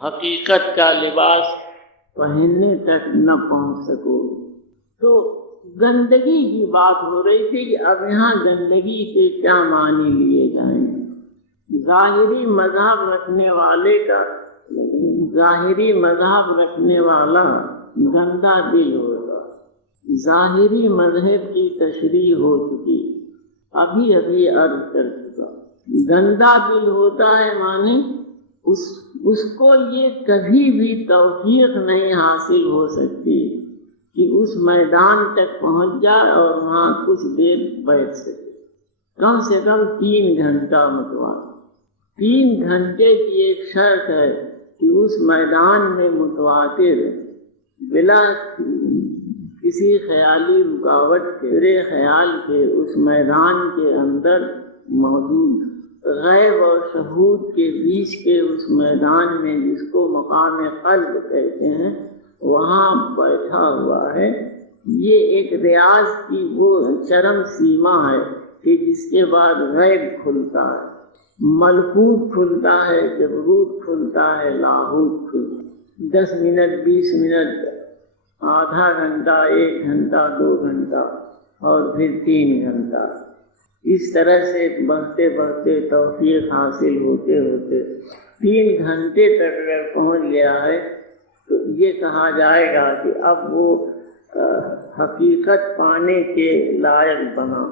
حقیقت کا لباس پہننے تک نہ پہنچ سکو۔ تو گندگی کی بات ہو رہی تھی کہ اب یہاں گندگی کے کیا معنی لیے جائیں۔ ظاہری مذہب رکھنے والا گندا دل ہوگا۔ ظاہری مذہب کی تشریح ہو چکی، ابھی عرض کر چکا۔ گندا دل ہوتا ہے معنی اس کو یہ کبھی بھی توفیق نہیں حاصل ہو سکتی کہ اس میدان تک پہنچ جائے اور وہاں کچھ دیر بیٹھ سکے، کم سے کم 3 گھنٹہ متواتر۔ 3 گھنٹے کی ایک شرط ہے کہ اس میدان میں متواتر بلا کسی خیالی رکاوٹ کے میرے خیال کے اس میدان کے اندر موجود غیب اور شہود کے بیچ کے اس میدان میں، جس کو مقام قلب کہتے ہیں، وہاں بیٹھا ہوا ہے۔ یہ ایک ریاض کی وہ چرم سیما ہے کہ جس کے بعد غیب کھلتا ہے، ملکوت کھلتا ہے، جبروت کھلتا ہے، لاہوت کھلتا ہے۔ 10 منٹ، 20 منٹ، آدھا گھنٹہ، 1 گھنٹہ، 2 گھنٹہ اور پھر 3 گھنٹہ، اس طرح سے بڑھتے بڑھتے توفیق حاصل ہوتے ہوتے 3 گھنٹے تک اگر پہنچ گیا ہے تو یہ کہا جائے گا کہ اب وہ حقیقت پانے کے لائق بنا۔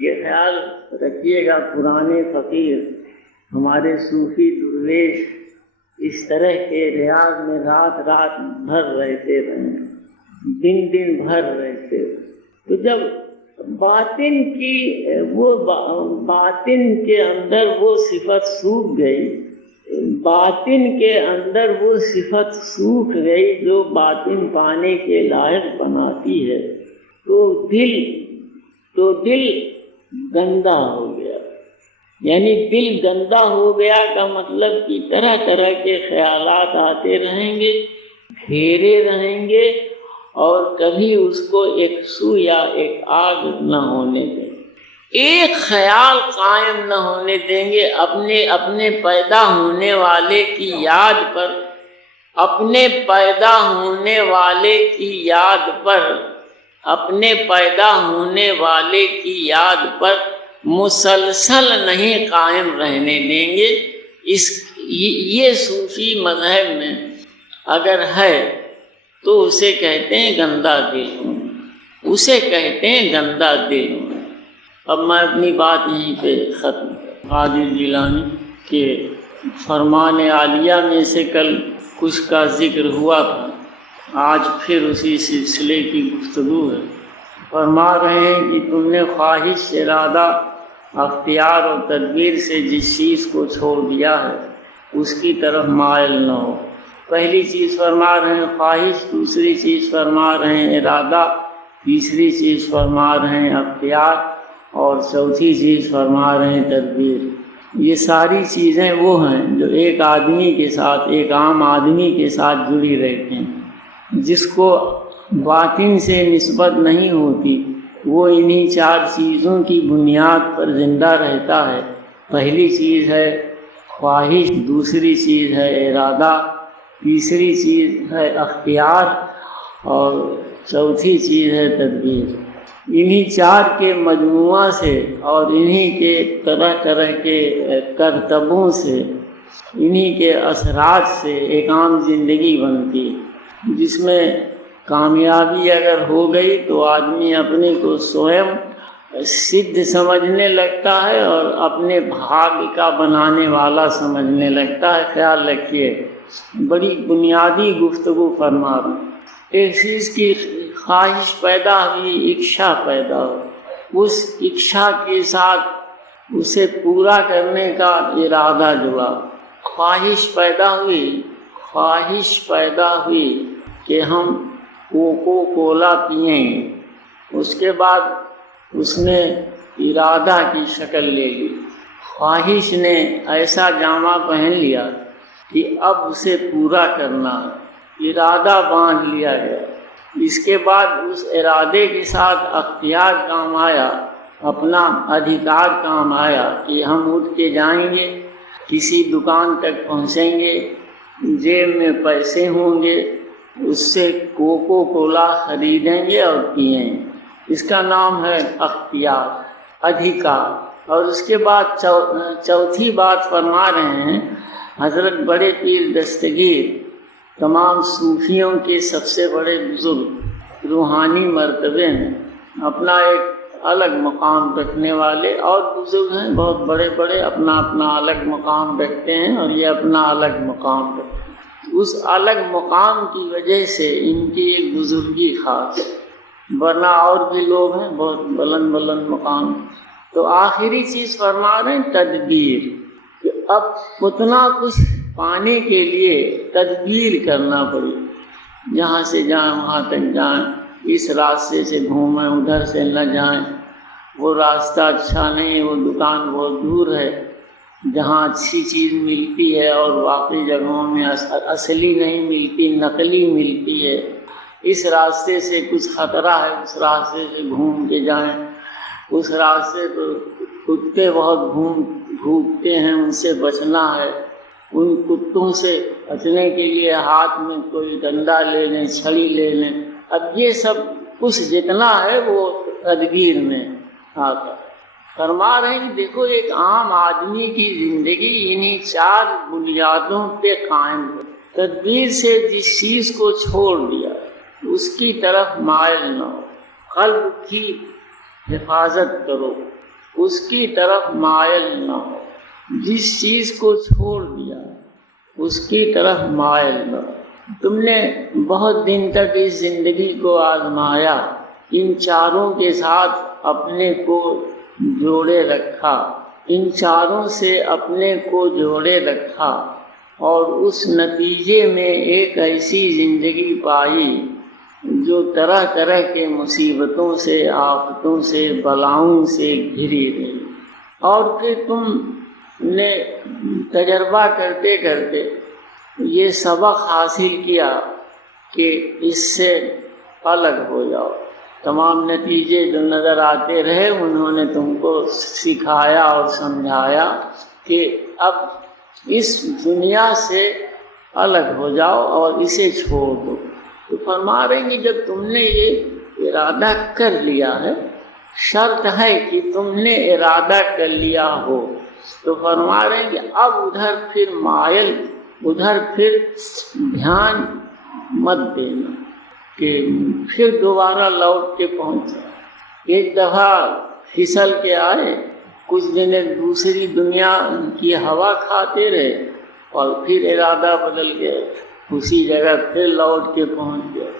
یہ خیال رکھیے گا، پرانے فقیر، ہمارے صوفی درویش اس طرح کے ریاض میں رات رات بھر رہتے رہے، دن بھر رہتے۔ تو جب باطن کے اندر وہ صفت سوکھ گئی، جو باطن پانے کے لائق بناتی ہے، تو دل گندا ہو گیا۔ یعنی دل گندا ہو گیا کا مطلب کہ طرح طرح کے خیالات آتے رہیں گے، گھیرے رہیں گے، اور کبھی اس کو ایک سو یا ایک آگ نہ ہونے دیں، ایک خیال قائم نہ ہونے دیں گے اپنے پیدا ہونے والے کی یاد پر، اپنے پیدا ہونے والے کی یاد پر مسلسل نہیں قائم رہنے دیں گے۔ یہ صوفی مذہب میں اگر ہے تو اسے کہتے ہیں گندا دل۔ اب میں اپنی بات یہیں پہ ختم۔ قادر جیلانی کے فرمان عالیہ میں سے کل کچھ کا ذکر ہوا تھا، آج پھر اسی سلسلے کی گفتگو ہے۔ فرما رہے ہیں کہ تم نے خواہش، ارادہ، اختیار اور تدبیر سے جس چیز کو چھوڑ دیا ہے اس کی طرف مائل نہ ہو۔ پہلی چیز فرما رہے ہیں خواہش، دوسری چیز فرما رہے ہیں ارادہ، تیسری چیز فرما رہے ہیں اختیار، اور چوتھی چیز فرما رہے ہیں تدبیر۔ یہ ساری چیزیں وہ ہیں جو ایک عام آدمی کے ساتھ جڑی رہتی ہیں۔ جس کو باطن سے نسبت نہیں ہوتی وہ انہی 4 چیزوں کی بنیاد پر زندہ رہتا ہے۔ پہلی چیز ہے خواہش، دوسری چیز ہے ارادہ، تیسری چیز ہے اختیار، اور چوتھی چیز ہے تدبیر۔ انہی 4 کے مجموعہ سے اور انہی کے طرح طرح کے کرتبوں سے، انہی کے اثرات سے ایک عام زندگی بنتی، جس میں کامیابی اگر ہو گئی تو آدمی اپنے کو سوئم سدھ سمجھنے لگتا ہے اور اپنے بھاگ کا بنانے والا سمجھنے لگتا ہے۔ خیال رکھیے، بڑی بنیادی گفتگو فرما رہا ہوں۔ ایک چیز کی خواہش پیدا ہوئی، اکشا پیدا ہو، اس اکشا کے ساتھ اسے پورا کرنے کا ارادہ جڑا۔ خواہش پیدا ہوئی کہ ہم کوکو کولا پئیں گے، اس کے بعد اس نے ارادہ کی شکل لے لی۔ خواہش نے ایسا جامہ پہن لیا کہ اب اسے پورا کرنا ہے، ارادہ باندھ لیا گیا۔ اس کے بعد اس ارادے کے ساتھ اختیار کام آیا، اپنا ادھیکار کام آیا کہ ہم اٹھ کے جائیں گے، کسی دکان تک پہنچیں گے، جیب میں پیسے ہوں گے، اس سے کوکو کولا خریدیں گے اور پئیں گے۔ اس کا نام ہے اختیار، ادھیکار۔ اور اس کے بعد چوتھی بات فرما رہے ہیں حضرت بڑے پیر دستگیر، تمام صوفیوں کے سب سے بڑے بزرگ، روحانی مرتبے میں اپنا ایک الگ مقام رکھنے والے، اور بزرگ ہیں بہت بڑے بڑے، اپنا اپنا الگ مقام رکھتے ہیں، اور یہ اپنا الگ مقام رکھتے ہیں۔ اس الگ مقام کی وجہ سے ان کی ایک بزرگی خاص، ورنہ اور بھی لوگ ہیں بہت بلند بلند مقام۔ تو آخری چیز فرما رہے ہیں تدبیر، کہ اب اتنا کچھ پانے کے لیے تدبیر کرنا پڑے، جہاں سے جائیں وہاں تک جائیں، اس راستے سے گھومیں ادھر سے نہ جائیں، وہ راستہ اچھا نہیں، وہ دکان بہت دور ہے، جہاں اچھی چیز ملتی ہے اور واقعی جگہوں میں اصلی نہیں ملتی، نقلی ملتی ہے، اس راستے سے کچھ خطرہ ہے، اس راستے سے گھوم کے جائیں، اس راستے تو کتے بہت گھومتے ہیں، ان سے بچنا ہے، ان کتوں سے بچنے کے لیے ہاتھ میں کوئی ڈنڈا لے لیں، چھڑی لے لیں۔ اب یہ سب کچھ جتنا ہے وہ تدبیر میں آتا ہے۔ فرما رہے ہیں کہ دیکھو ایک عام آدمی کی زندگی انہی 4 بنیادوں پہ قائم ہے۔ تدبیر سے جس چیز کو چھوڑ دیا اس کی طرف مائل نہ ہو، قلب کی حفاظت کرو، اس کی طرف مائل نہ ہو، جس چیز کو چھوڑ دیا اس کی طرف مائل نہ ہو۔ تم نے بہت دن تک اس زندگی کو آزمایا، ان چاروں کے ساتھ اپنے کو جوڑے رکھا، ان چاروں سے اپنے کو جوڑے رکھا، اور اس نتیجے میں ایک ایسی زندگی پائی جو طرح طرح کے مصیبتوں سے، آفتوں سے، بلاؤں سے گھری رہی۔ اور پھر تم نے تجربہ کرتے کرتے یہ سبق حاصل کیا کہ اس سے الگ ہو جاؤ۔ تمام نتیجے جو نظر آتے رہے انہوں نے تم کو سکھایا اور سمجھایا کہ اب اس دنیا سے الگ ہو جاؤ اور اسے چھوڑ دو۔ تو فرما رہے ہیں کہ جب تم نے یہ ارادہ کر لیا ہے، شرط ہے کہ تم نے ارادہ کر لیا ہو، تو فرما رہے ہیں کہ اب ادھر پھر مائل، ادھر پھر دھیان مت دینا کہ پھر دوبارہ لوٹ کے پہنچا۔ ایک دفعہ پھسل کے آئے، کچھ دن دوسری دنیا کی ہوا کھاتے رہے، اور پھر ارادہ بدل گئے، اسی جگہ پھر لوٹ کے پہنچ گئے۔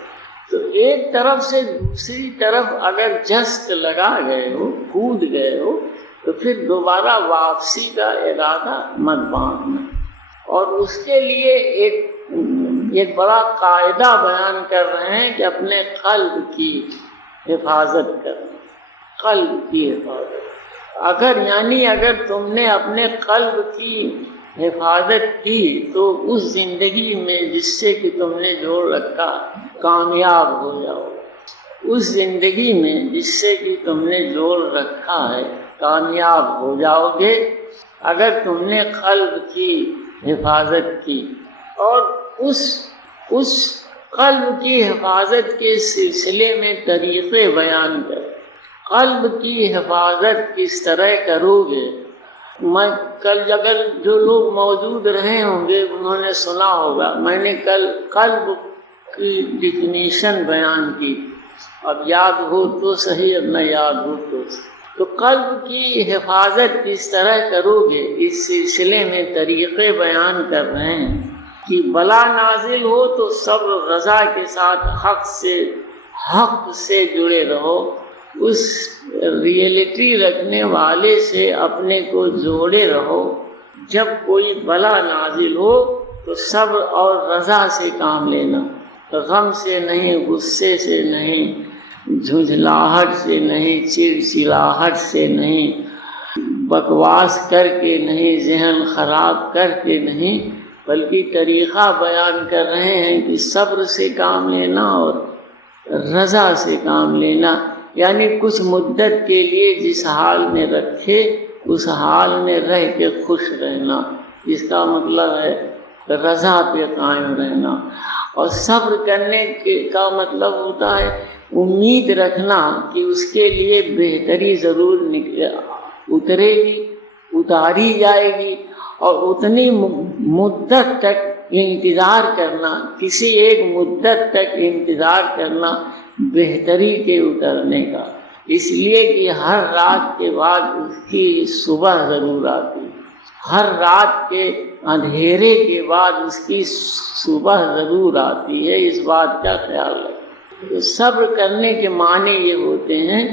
تو ایک طرف سے دوسری طرف اگر جست لگا گئے ہو، کود گئے ہو، تو پھر دوبارہ واپسی کا ارادہ مت باندھنا۔ اور اس کے لیے ایک بڑا قاعدہ بیان کر رہے ہیں کہ اپنے قلب کی حفاظت کرنا، قلب کی حفاظت۔ اگر تم نے اپنے قلب کی حفاظت کی تو اس زندگی میں جس سے کہ تم نے جوڑ رکھا کامیاب ہو جاؤ، اس زندگی میں جس سے کہ تم نے جوڑ رکھا ہے کامیاب ہو جاؤ گے اگر تم نے قلب کی حفاظت کی۔ اور اس قلب کی حفاظت کے سلسلے میں طریقے بیان کر، قلب کی حفاظت کس طرح کرو گے۔ میں کل، اگر جو لوگ موجود رہے ہوں گے انہوں نے سنا ہوگا، میں نے کل قلب کی ڈیفینیشن بیان کی، اب یاد ہو تو صحیح، اب نہ یاد ہو تو صحیح۔ تو قلب کی حفاظت کس طرح کرو گے، اس سلسلے میں طریقے بیان کر رہے ہیں کہ بلا نازل ہو تو صبر رضا کے ساتھ حق سے جڑے رہو، اس ریئلٹی رکھنے والے سے اپنے کو جوڑے رہو۔ جب کوئی بلا نازل ہو تو صبر اور رضا سے کام لینا، غم سے نہیں، غصے سے نہیں، جھنجھلاہٹ سے نہیں، چڑچڑاہٹ سے نہیں، بکواس کر کے نہیں، ذہن خراب کر کے نہیں، بلکہ طریقہ بیان کر رہے ہیں کہ صبر سے کام لینا اور رضا سے کام لینا، یعنی کچھ مدت کے لیے جس حال میں رکھے اس حال میں رہ کے خوش رہنا۔ اس کا مطلب ہے رضا پہ قائم رہنا. اور صبر کرنے کا مطلب ہوتا ہے امید رکھنا کہ اس کے لیے بہتری ضرور اترے گی، اتاری جائے گی، اور اتنی مدت تک انتظار کرنا، کسی ایک مدت تک انتظار کرنا بہتری کے اترنے کا. اس لیے کہ ہر رات کے بعد اس کی صبح ضرور آتی ہے، ہر رات کے اندھیرے کے بعد اس کی صبح ضرور آتی ہے. اس بات کا خیال رکھیں. صبر کرنے کے معنی یہ ہوتے ہیں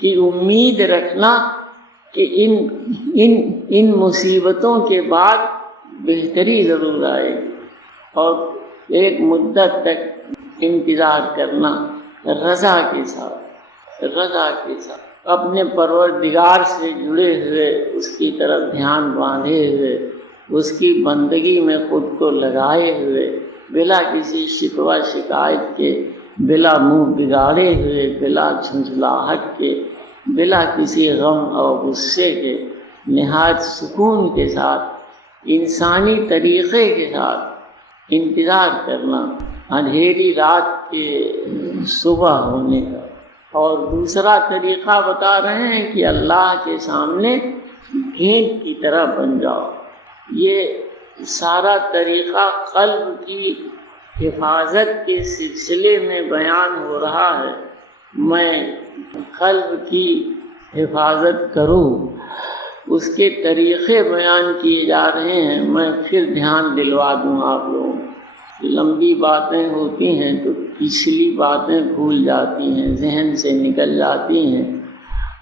کہ امید رکھنا کہ ان مصیبتوں کے بعد بہتری ضرور آئے گی، اور ایک مدت تک انتظار کرنا رضا کے ساتھ اپنے پروردگار سے جڑے ہوئے، اس کی طرف دھیان باندھے ہوئے، اس کی بندگی میں خود کو لگائے ہوئے، بلا کسی شکوہ شکایت کے، بلا منہ بگاڑے ہوئے، بلا جھنجھلاہٹ کے، بلا کسی غم اور غصے کے، نہایت سکون کے ساتھ، انسانی طریقے کے ساتھ انتظار کرنا اندھیری رات کے صبح ہونے کا. اور دوسرا طریقہ بتا رہے ہیں کہ اللہ کے سامنے گیند کی طرح بن جاؤ. یہ سارا طریقہ قلب کی حفاظت کے سلسلے میں بیان ہو رہا ہے. میں قلب کی حفاظت کروں، اس کے طریقے بیان کیے جا رہے ہیں. میں پھر دھیان دلوا دوں آپ لوگوں. لمبی باتیں ہوتی ہیں تو پچھلی باتیں بھول جاتی ہیں، ذہن سے نکل جاتی ہیں.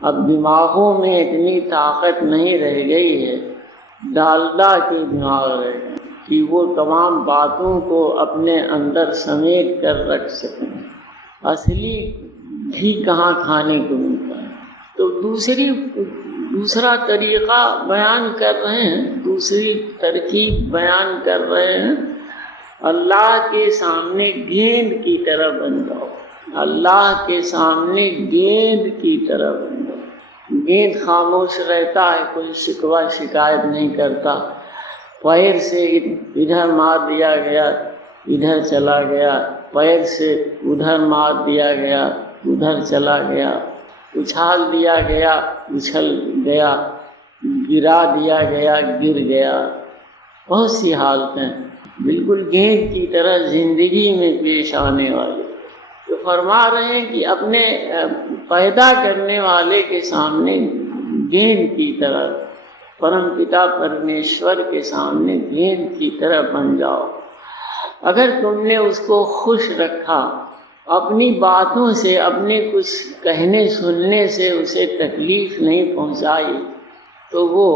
اب دماغوں میں اتنی طاقت نہیں رہ گئی ہے، ڈالڈا کے دماغ رہے ہیں کہ وہ تمام باتوں کو اپنے اندر سمیٹ کر رکھ سکیں. اصلی بھی کہاں کھانے کو ملتا ہے. تو دوسرا طریقہ بیان کر رہے ہیں، دوسری ترکیب بیان کر رہے ہیں. اللہ کے سامنے گیند کی طرح بن جاؤ. اللہ کے سامنے گیند کی طرح بن جاؤ. گیند خاموش رہتا ہے، کوئی شکوہ شکایت نہیں کرتا. پیر سے ادھر مار دیا گیا، ادھر چلا گیا، پیر سے ادھر مار دیا گیا، ادھر چلا گیا، اچھال دیا گیا، اچھل گیا، گرا دیا گیا، گر گیا. بہت سی حالتیں بالکل گیند کی طرح زندگی میں پیش آنے والی. تو فرما رہے ہیں کہ اپنے پیدا کرنے والے کے سامنے گیند کی طرح، پرم پتا پرمیشور کے سامنے گیند کی طرح بن جاؤ. اگر تم نے اس کو خوش رکھا، اپنی باتوں سے، اپنے کچھ کہنے سننے سے اسے تکلیف نہیں پہنچائی، تو وہ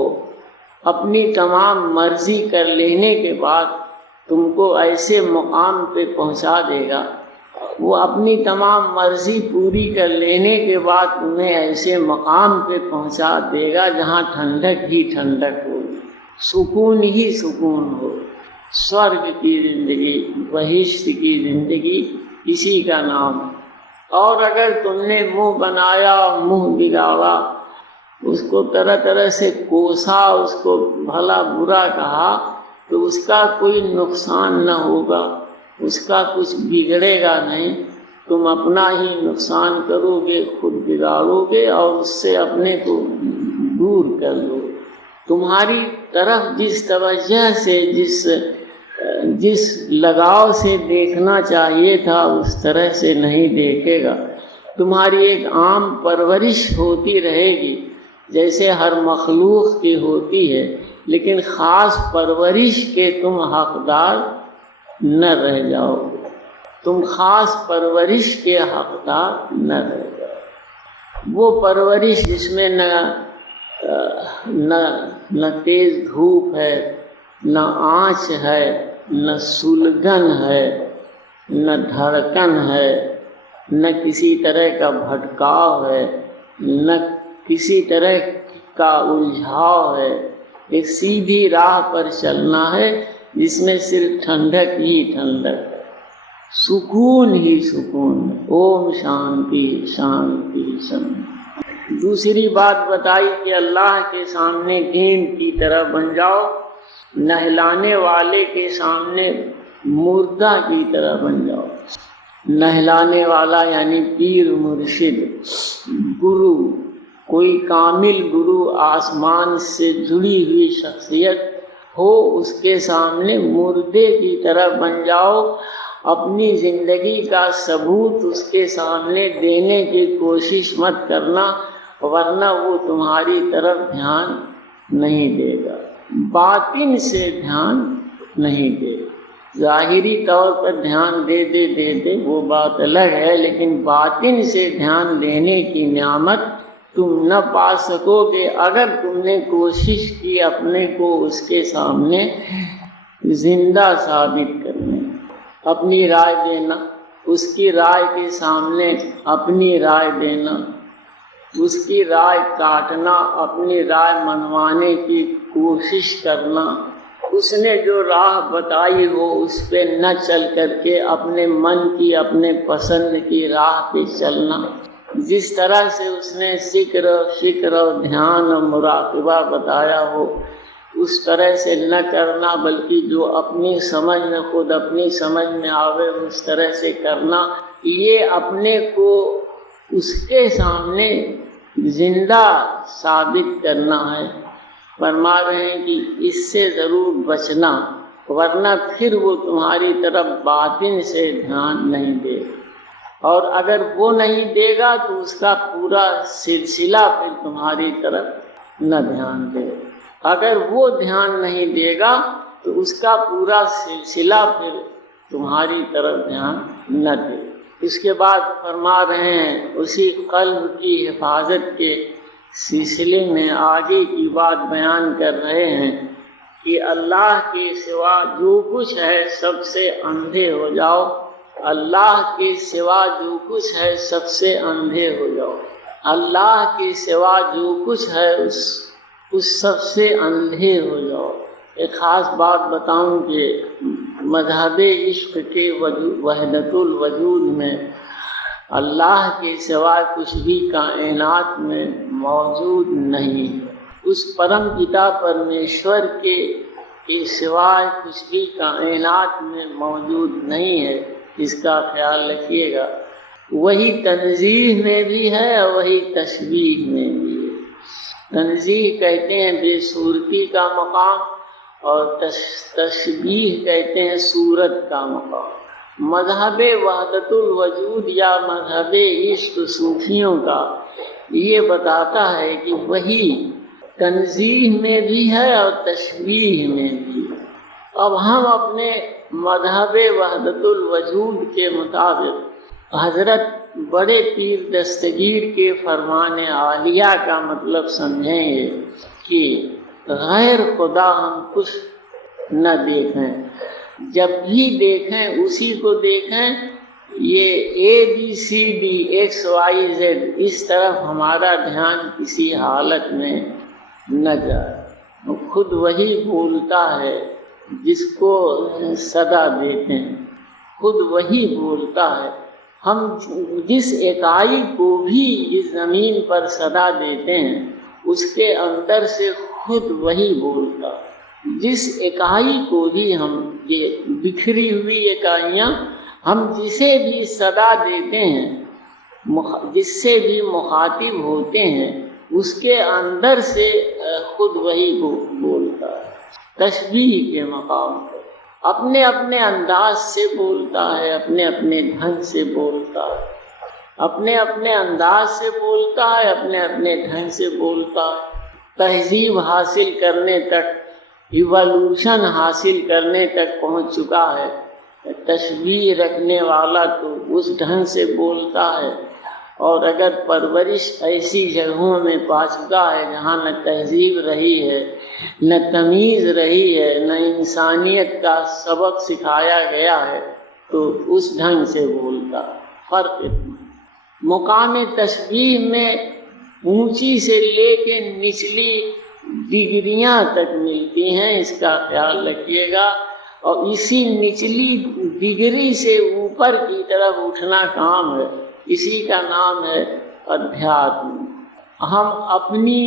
اپنی تمام مرضی کر لینے کے بعد تم کو ایسے مقام پہ پہنچا دے گا. وہ اپنی تمام مرضی پوری کر لینے کے بعد تمہیں ایسے مقام پہ پہنچا دے گا جہاں ٹھنڈک ہی ٹھنڈک ہو، سکون ہی سکون ہو. سورگ کی زندگی، بہشت کی زندگی اسی کا نام ہے. اور اگر تم نے منہ بنایا، منہ بگاڑا، اس کو طرح طرح سے کوسا، اس کو بھلا برا کہا، تو اس کا کوئی نقصان نہ ہوگا، اس کا کچھ بگڑے گا نہیں. تم اپنا ہی نقصان کرو گے، خود بگاڑو گے اور اس سے اپنے کو دور کر لو. تمہاری طرف جس توجہ سے، جس لگاؤ سے دیکھنا چاہیے تھا اس طرح سے نہیں دیکھے گا. تمہاری ایک عام پرورش ہوتی رہے گی جیسے ہر مخلوق کی ہوتی ہے، لیکن خاص پرورش کے تم حقدار نہ رہ جاؤ گے. تم خاص پرورش کے حقدار نہ رہ جاؤ. وہ پرورش جس میں نہ تیز دھوپ ہے، نہ آنچ ہے، نہ سلگن ہے، نہ دھڑکن ہے، نہ کسی طرح کا بھٹکاؤ ہے، نہ کسی طرح کا الجھاؤ ہے. ایک سیدھی راہ پر چلنا ہے جس میں صرف ٹھنڈک ہی ٹھنڈک ہے، سکون ہی سکون. اوم شانتی شانتی شانتی. دوسری بات بتائی کہ اللہ کے سامنے گیند کی طرح بن جاؤ. نہلانے والے کے سامنے مردہ کی طرح بن جاؤ۔ نہلانے والا یعنی پیر مرشد، گرو، کوئی کامل گرو آسمان سے جڑی ہوئی شخصیت ہو، اس کے سامنے مردے کی طرح بن جاؤ۔ اپنی زندگی کا ثبوت اس کے سامنے دینے کی کوشش مت کرنا، ورنہ وہ تمہاری طرف دھیان نہیں دے گا، باطن سے دھیان نہیں دے گا۔ ظاہری طور پر دھیان دے دے وہ بات الگ ہے، لیکن باطن سے دھیان دینے کی نعمت تم نہ پا سکو گے اگر تم نے کوشش کی اپنے کو اس کے سامنے زندہ ثابت کرنے، اپنی رائے دینا، اس کی رائے کے سامنے اپنی رائے دینا، اس کی رائے کاٹنا، اپنی رائے منوانے کی کوشش کرنا، اس نے جو راہ بتائی ہو اس پہ نہ چل کر کے اپنے من کی، اپنے پسند کی راہ پہ چلنا، جس طرح سے اس نے ذکر، فکر اور دھیان اور مراقبہ بتایا ہو اس طرح سے نہ کرنا، بلکہ جو اپنی سمجھ میں خود اپنی سمجھ میں آوے اس طرح سے کرنا۔ یہ اپنے کو اس کے سامنے زندہ ثابت کرنا ہے۔ فرما رہے ہیں کہ اس سے ضرور بچنا، ورنہ پھر وہ تمہاری طرف باطن سے دھیان نہیں دے گا، اور اگر وہ نہیں دے گا تو اس کا پورا سلسلہ پھر تمہاری طرف نہ دھیان دے گا۔ اگر وہ دھیان نہیں دے گا تو اس کا پورا سلسلہ پھر تمہاری طرف دھیان نہ دے گا۔ اس کے بعد فرما رہے ہیں اسی قلب کی حفاظت کے سلسلے میں آگے کی بات بیان کر رہے ہیں کہ اللہ کے سوا جو کچھ ہے سب سے اندھے ہو جاؤ، اللہ کے سوا جو کچھ ہے سب سے اندھے ہو جاؤ، اللہ کے سوا جو کچھ ہے اس سب سے اندھے ہو جاؤ۔ ایک خاص بات بتاؤں کہ مذہب عشق کے وحدت الوجود میں اللہ کے سوا کچھ بھی کائنات میں موجود نہیں ہے۔ اس پرم پتا پرمیشور کے سوائے کچھ بھی کائنات میں موجود نہیں ہے، اس کا خیال رکھیے گا۔ وہی تنزیہ میں بھی ہے اور وہی تشبیہ میں بھی ہے۔ تنزیہ کہتے ہیں بے صورتی کا مقام، اور تشبیہ کہتے ہیں صورت کا مقام۔ مذہب وحدت الوجود یا مذہب عشق صوفیوں کا یہ بتاتا ہے کہ وہی تنزیہ میں بھی ہے اور تشبیہ میں بھی۔ اب ہم اپنے مذہب وحدت الوجود کے مطابق حضرت بڑے پیر دستگیر کے فرمان عالیہ کا مطلب سمجھیں گے کہ غیر خدا ہم کچھ نہ دیکھیں، جب بھی دیکھیں اسی کو دیکھیں۔ یہ ABCD XYZ اس طرف ہمارا دھیان کسی حالت میں نہ جائے۔ خود وہی بولتا ہے جس کو صدا دیتے ہیں، خود وہی بولتا ہے۔ ہم جس اکائی کو بھی اس زمین پر صدا دیتے ہیں اس کے اندر سے خود وہی بولتا ہے۔ جس اکائی کو بھی ہم، یہ بکھری ہوئی اکائیاں، ہم جسے بھی صدا دیتے ہیں، جس سے بھی مخاطب ہوتے ہیں، اس کے اندر سے خود وہی بولتا ہے۔ تشبیہ کے مقام پر اپنے اپنے انداز سے بولتا ہے، اپنے اپنے ڈھنگ سے بولتا ہے، اپنے اپنے انداز سے بولتا ہے، اپنے اپنے ڈھنگ سے بولتا ہے۔ تہذیب حاصل کرنے تک، ایوالوشن حاصل کرنے تک پہنچ چکا ہے۔ تشبیہ رکھنے والا تو اس ڈھنگ سے بولتا ہے، اور اگر پرورش ایسی جگہوں میں پا چکا ہے جہاں نہ تہذیب رہی ہے، نہ تمیز رہی ہے، نہ انسانیت کا سبق سکھایا گیا ہے، تو اس ڈھنگ سے بولتا ہے۔ فرق مقام تشبیہ میں اونچی سے لے کے نچلی ڈگریاں تک ملتی ہیں، اس کا خیال رکھیے گا، اور اسی نچلی ڈگری سے اوپر کی طرف اٹھنا کام ہے، اسی کا نام ہے ادھیاتم۔ ہم اپنی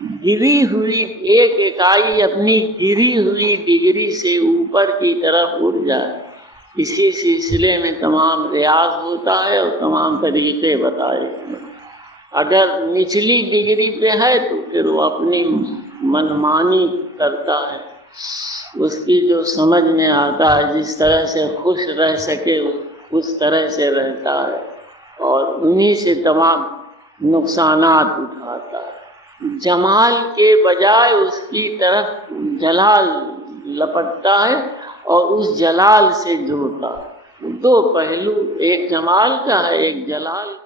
گری ہوئی ایک اکائی اپنی گری ہوئی ڈگری سے اوپر کی طرف اٹھ جائے، اسی سلسلے میں تمام ریاض ہوتا ہے اور تمام طریقے بتائے۔ اگر نچلی ڈگری پہ ہے تو پھر وہ اپنی منمانی کرتا ہے، اس کی جو سمجھ میں آتا ہے، جس طرح سے خوش رہ سکے اس طرح سے رہتا ہے اور انہی سے تمام نقصانات اٹھاتا ہے۔ جمال کے بجائے اس کی طرف جلال لپٹتا ہے اور اس جلال سے جڑتا ہے۔ دو پہلو، ایک جمال کا ہے ایک جلال کا۔